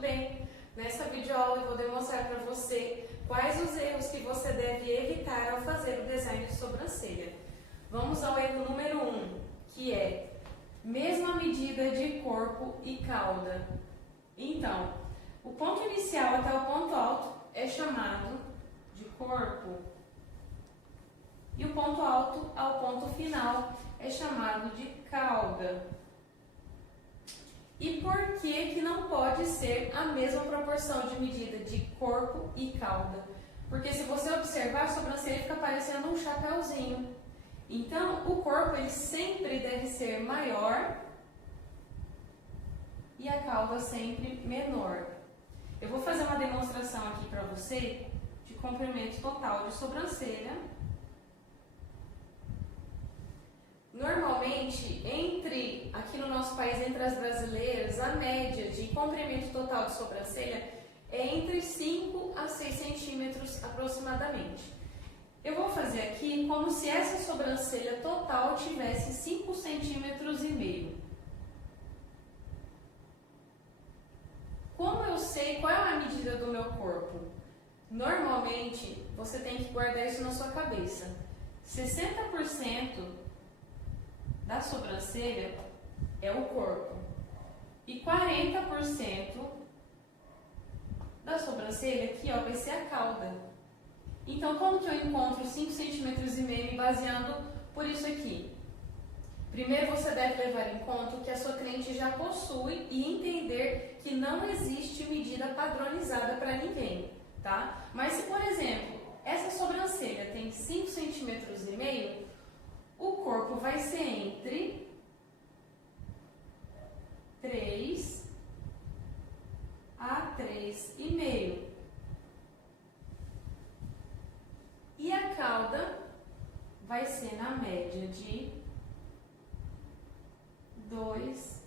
bem? Nessa videoaula eu vou demonstrar para você quais os erros que você deve evitar ao fazer o design de sobrancelha. Vamos ao erro número 1, que é mesma medida de corpo e cauda. Então, o ponto inicial até o ponto alto é chamado de corpo e o ponto alto ao ponto final é chamado de cauda. E por que não pode ser a mesma proporção de medida de corpo e cauda? Porque se você observar, a sobrancelha fica parecendo um chapéuzinho. Então, o corpo ele sempre deve ser maior e a cauda sempre menor. Eu vou fazer uma demonstração aqui para você de comprimento total de sobrancelha. Normalmente, aqui no nosso país, entre as brasileiras, a média de comprimento total de sobrancelha é entre 5 a 6 centímetros aproximadamente. Eu vou fazer aqui como se essa sobrancelha total tivesse 5 centímetros e meio. Como eu sei qual é a medida do meu corpo? Normalmente, você tem que guardar isso na sua cabeça. 60% da sobrancelha é o corpo e 40% da sobrancelha aqui ó, vai ser a cauda. Então, como que eu encontro 5 centímetros e meio me baseando por isso aqui? Primeiro, você deve levar em conta o que a sua cliente já possui e entender que não existe medida padronizada para ninguém, tá? Mas se, por exemplo, essa sobrancelha tem 5 centímetros e meio, o corpo vai ser entre 3 a 3,5. E a cauda vai ser na média de 2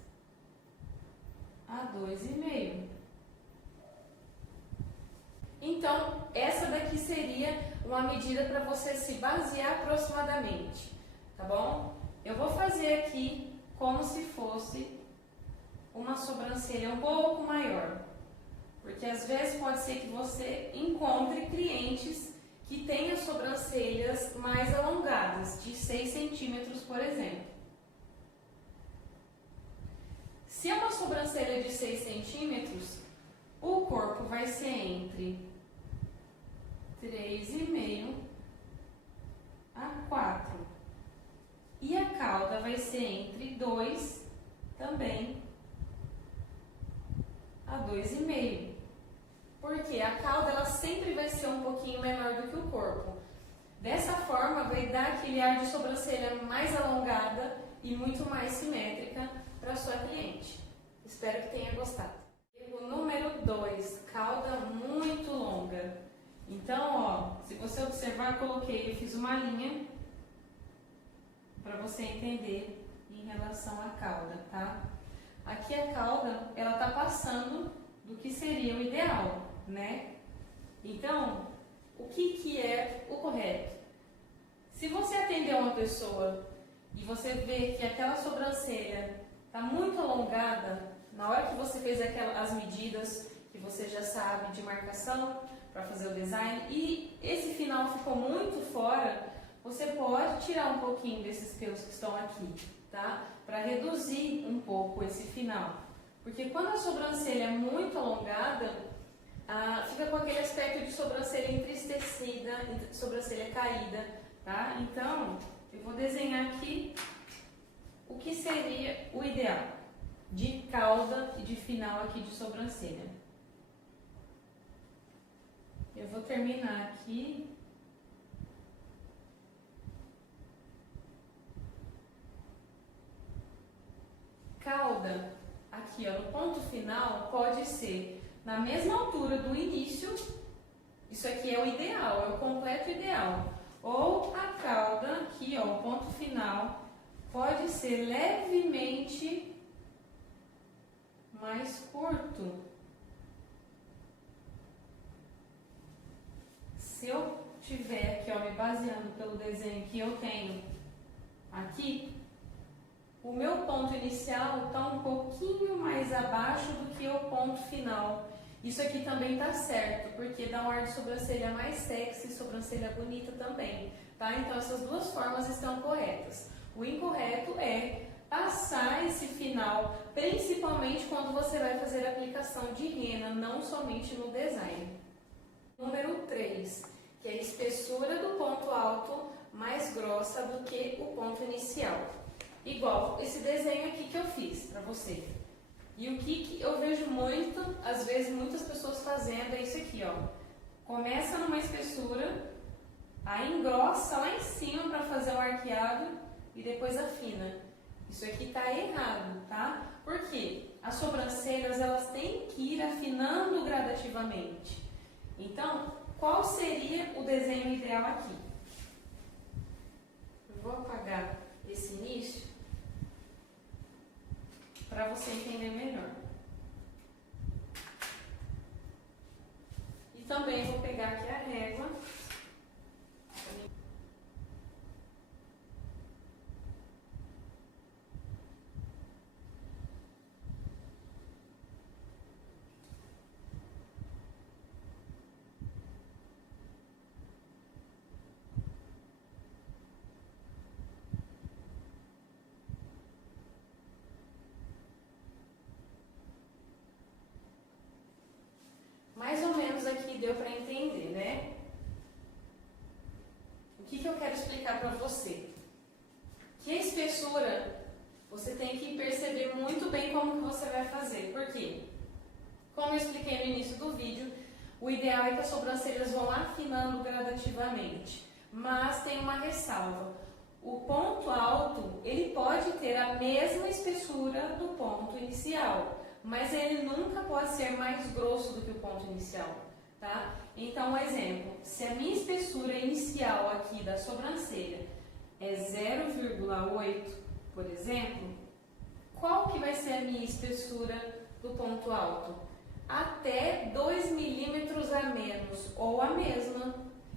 a 2,5. Então, essa daqui seria uma medida para você se basear aproximadamente. Tá bom? Eu vou fazer aqui como se fosse uma sobrancelha um pouco maior. Porque às vezes pode ser que você encontre clientes que tenham sobrancelhas mais alongadas, de 6 centímetros, por exemplo. Se é uma sobrancelha de 6 centímetros, o corpo vai ser entre 3,5 a 4. E a cauda vai ser entre 2 também a 2,5. Porque a cauda ela sempre vai ser um pouquinho menor do que o corpo. Dessa forma vai dar aquele ar de sobrancelha mais alongada e muito mais simétrica para sua cliente. Espero que tenha gostado. Erro número 2, cauda muito longa. Então, ó, se você observar, eu fiz uma linha para você entender em relação à cauda, tá? Aqui a cauda, ela tá passando do que seria o ideal, né? Então, o que é o correto? Se você atender uma pessoa e você vê que aquela sobrancelha tá muito alongada, na hora que você fez as medidas que você já sabe de marcação para fazer o design e esse final ficou muito fora, você pode tirar um pouquinho desses pelos que estão aqui, tá? Para reduzir um pouco esse final. Porque quando a sobrancelha é muito alongada, fica com aquele aspecto de sobrancelha entristecida, sobrancelha caída, tá? Então, eu vou desenhar aqui o que seria o ideal de cauda e de final aqui de sobrancelha. Eu vou terminar aqui. Cauda, aqui ó, no ponto final, pode ser na mesma altura do início, isso aqui é o ideal, é o completo ideal. Ou a cauda, aqui ó, o ponto final, pode ser levemente mais curto. Se eu tiver aqui ó, me baseando pelo desenho que eu tenho aqui, o meu ponto inicial está um pouquinho mais abaixo do que o ponto final. Isso aqui também tá certo, porque dá um ar de sobrancelha mais sexy, sobrancelha bonita também, tá? Então essas duas formas estão corretas. O incorreto é passar esse final, principalmente quando você vai fazer a aplicação de rena, não somente no design. Número 3, que é a espessura do ponto alto mais grossa do que o ponto inicial. Igual esse desenho aqui que eu fiz para você. E o que eu vejo muito, às vezes muitas pessoas fazendo é isso aqui, ó. Começa numa espessura, aí engrossa lá em cima para fazer o arqueado e depois afina. Isso aqui tá errado, tá? Por quê? As sobrancelhas, elas têm que ir afinando gradativamente. Então, qual seria o desenho ideal aqui? Eu vou apagar esse início para você entender melhor. E também vou pegar aqui a régua. Mais ou menos aqui deu para entender, né? O que eu quero explicar para você? Que a espessura, você tem que perceber muito bem como que você vai fazer. Por quê? Como eu expliquei no início do vídeo, o ideal é que as sobrancelhas vão afinando gradativamente. Mas tem uma ressalva. O ponto alto, ele pode ter a mesma espessura do ponto inicial, mas ele nunca pode ser mais grosso do que o ponto inicial, tá? Então, um exemplo, se a minha espessura inicial aqui da sobrancelha é 0,8, por exemplo, qual que vai ser a minha espessura do ponto alto? Até 2 milímetros a menos, ou a mesma.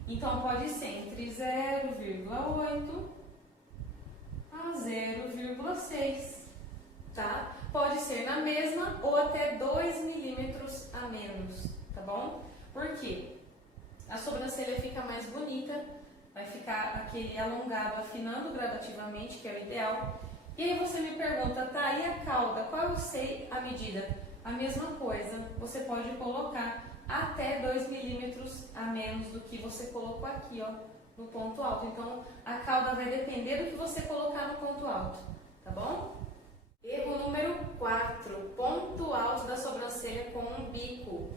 Então, pode ser entre 0,8 a 0,6, tá? Pode ser na mesma ou até 2 milímetros a menos, tá bom? Por quê? A sobrancelha fica mais bonita, vai ficar aquele alongado afinando gradativamente, que é o ideal. E aí você me pergunta, tá, e a cauda? Qual eu sei a medida? A mesma coisa, você pode colocar até 2 milímetros a menos do que você colocou aqui, ó, no ponto alto. Então, a cauda vai depender do que você colocar no ponto alto, tá bom? Erro número 4, ponto alto da sobrancelha com um bico.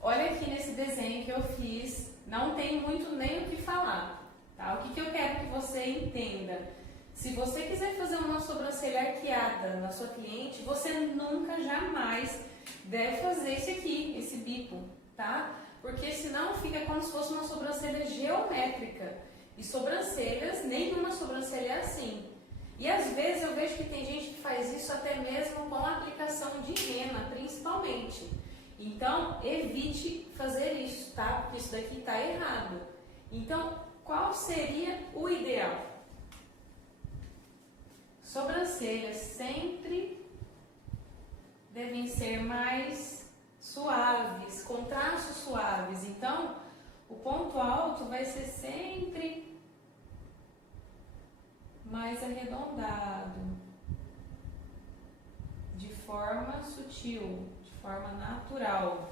Olha aqui nesse desenho que eu fiz, não tem muito nem o que falar, tá? O que eu quero que você entenda? Se você quiser fazer uma sobrancelha arqueada na sua cliente, você nunca, jamais deve fazer esse aqui, esse bico, tá? Porque senão fica como se fosse uma sobrancelha geométrica. E sobrancelhas, nenhuma sobrancelha é assim. E às vezes eu vejo que tem gente que faz isso até mesmo com a aplicação de rena, principalmente. Então, evite fazer isso, tá? Porque isso daqui está errado. Então, qual seria o ideal? Sobrancelhas sempre devem ser mais suaves, com traços suaves. Então, o ponto alto vai ser sempre mais arredondado, de forma sutil, de forma natural.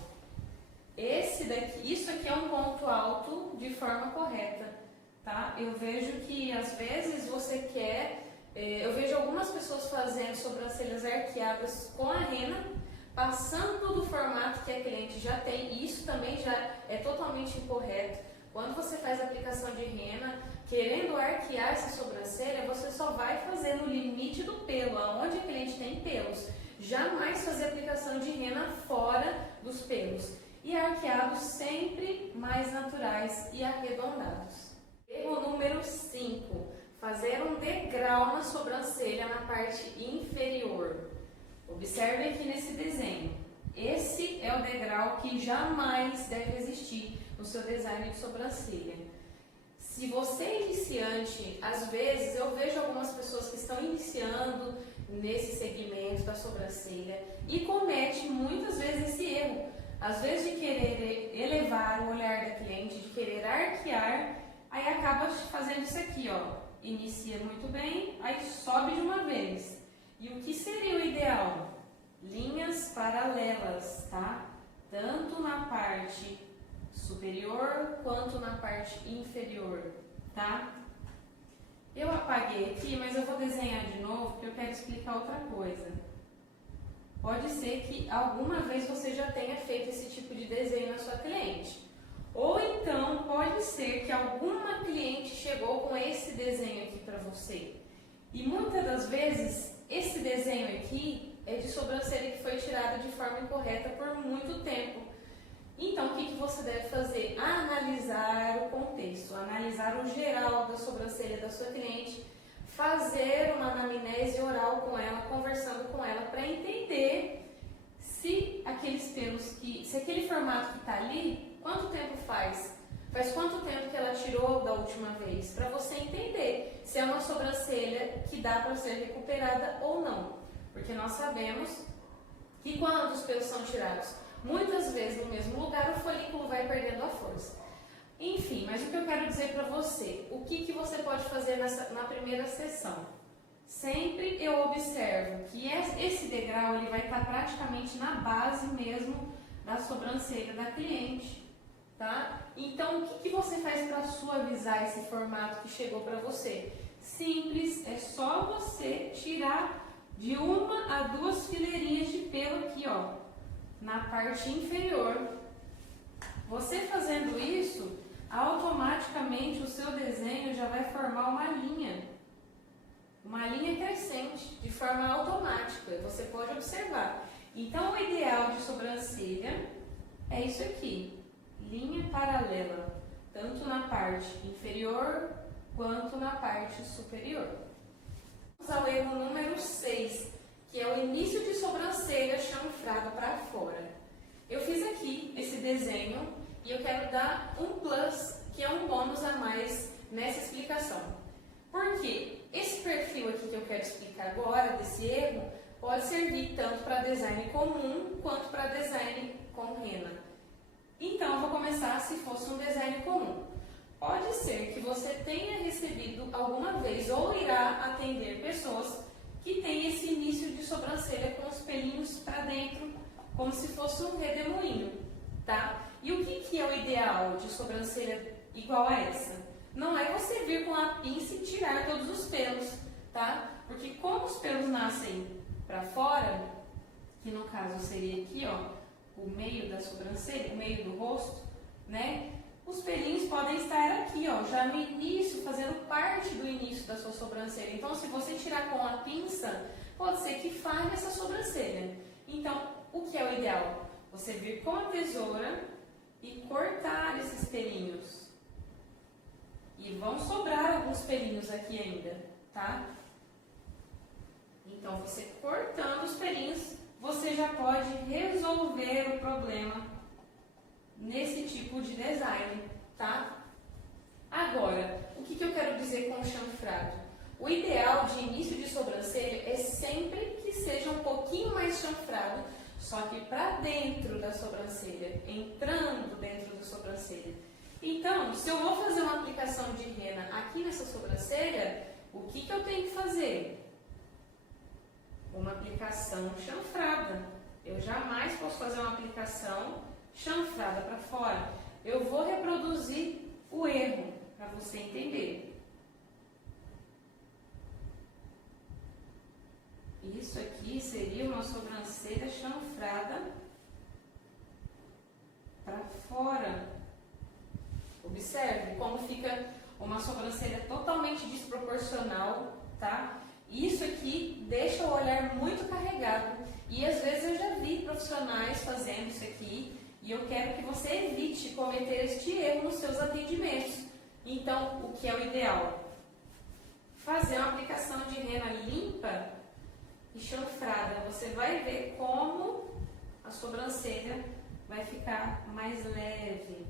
Isso aqui é um ponto alto de forma correta, tá? Eu vejo que às vezes você quer, eu vejo algumas pessoas fazendo sobrancelhas arqueadas com a rena, passando do formato que a cliente já tem, e isso também já é totalmente incorreto. Quando você faz a aplicação de rena, querendo arquear essa sobrancelha, você só vai fazer no limite do pelo, aonde a cliente tem pelos. Jamais fazer aplicação de rena fora dos pelos. E arqueados sempre mais naturais e arredondados. Erro número 5. Fazer um degrau na sobrancelha na parte inferior. Observe aqui nesse desenho. Esse é o degrau que jamais deve existir no seu design de sobrancelha. Se você é iniciante, às vezes eu vejo algumas pessoas que estão iniciando nesse segmento da sobrancelha e comete muitas vezes esse erro. Às vezes de querer elevar o olhar da cliente, de querer arquear, aí acaba fazendo isso aqui, ó. Inicia muito bem, aí sobe de uma vez. E o que seria o ideal? Linhas paralelas, tá? Tanto na parte superior quanto na parte inferior, tá? Eu apaguei aqui, mas eu vou desenhar de novo porque eu quero explicar outra coisa. Pode ser que alguma vez você já tenha feito esse tipo de desenho na sua cliente. Ou então pode ser que alguma cliente chegou com esse desenho aqui para você. E muitas das vezes esse desenho aqui é de sobrancelha que foi tirada de forma incorreta por muito tempo. Então o que você deve fazer? Analisar o contexto, analisar o geral da sobrancelha da sua cliente, fazer uma anamnese oral com ela, conversando com ela para entender se aqueles pelos se aquele formato que está ali, quanto tempo faz? Faz quanto tempo que ela tirou da última vez? Para você entender se é uma sobrancelha que dá para ser recuperada ou não. Porque nós sabemos que quando os pelos são tirados muitas vezes no mesmo lugar, o folículo vai perdendo a força. Enfim, mas o que eu quero dizer para você, o que você pode fazer na primeira sessão? Sempre eu observo que esse degrau ele vai estar praticamente na base mesmo da sobrancelha da cliente, tá? Então, o que você faz para suavizar esse formato que chegou para você? Simples, é só você tirar de 1 a 2 fileirinhas de pelo aqui, ó, na parte inferior. Você fazendo isso, automaticamente o seu desenho já vai formar uma linha crescente, de forma automática, você pode observar. Então, o ideal de sobrancelha é isso aqui, linha paralela, tanto na parte inferior quanto na parte superior. Vamos ao erro número 6, que é o início de sobrancelha chanfrada para fora. Eu fiz aqui esse desenho e eu quero dar um plus, que é um bônus a mais nessa explicação. Por quê? Esse perfil aqui que eu quero explicar agora, desse erro, pode servir tanto para design comum quanto para design com rena. Então, eu vou começar se fosse um design comum. Pode ser que você tenha recebido alguma vez ou irá atender pessoas que têm esse início de sobrancelha com os pelinhos para dentro, como se fosse um redemoinho, tá? E o que é o ideal de sobrancelha igual a essa? Não é você vir com a pinça e tirar todos os pelos, tá? Porque como os pelos nascem para fora, que no caso seria aqui, ó, o meio da sobrancelha, o meio do rosto, né? Os pelinhos podem estar aqui, ó, já no início, fazendo parte do início da sua sobrancelha. Então, se você tirar com a pinça, pode ser que falhe essa sobrancelha. Então, o que é o ideal? Você vir com a tesoura e cortar esses pelinhos. E vão sobrar alguns pelinhos aqui ainda, tá? Então, você cortando os pelinhos, você já pode resolver o problema nesse tipo de design, tá? Agora, o que eu quero dizer com o chanfrado? O ideal de início de sobrancelha é sempre que seja um pouquinho mais chanfrado, só que para dentro da sobrancelha, entrando dentro da sobrancelha. Então, se eu vou fazer uma aplicação de rena aqui nessa sobrancelha, o que eu tenho que fazer? Uma aplicação chanfrada. Eu jamais posso fazer uma aplicação chanfrada para fora. Eu vou reproduzir o erro para você entender. Isso aqui seria uma sobrancelha chanfrada para fora. Observe como fica uma sobrancelha totalmente desproporcional, tá? Isso aqui deixa o olhar muito carregado e às vezes eu já vi profissionais fazendo isso aqui e eu quero que você evite cometer este erro nos seus atendimentos. Então, o que é o ideal? Fazer uma aplicação de rena limpa e chanfrada. Você vai ver como a sobrancelha vai ficar mais leve.